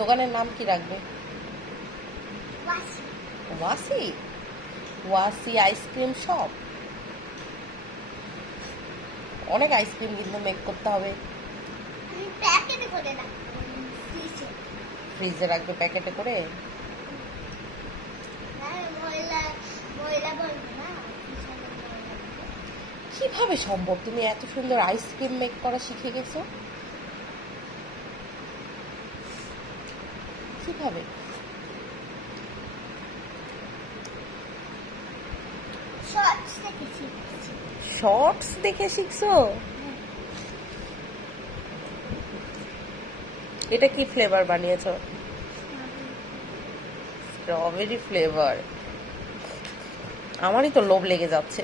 দোকানের নাম কি রাখবে? ওয়াসি। Wasi ice cream shop. অনেক আইসক্রিম কিন্তু মেক করতে হবে। ফ্রিজে রাখবে প্যাকেটে করে? কিভাবে সম্ভব তুমি এত সুন্দর আইসক্রিম মেক করা শিখে গেছো? কিভাবে? শর্টস দেখে শিখছো? এটা কি ফ্লেভার বানিয়েছো? Strawberry flavour. আমারই তো লোভ লেগে যাচ্ছে।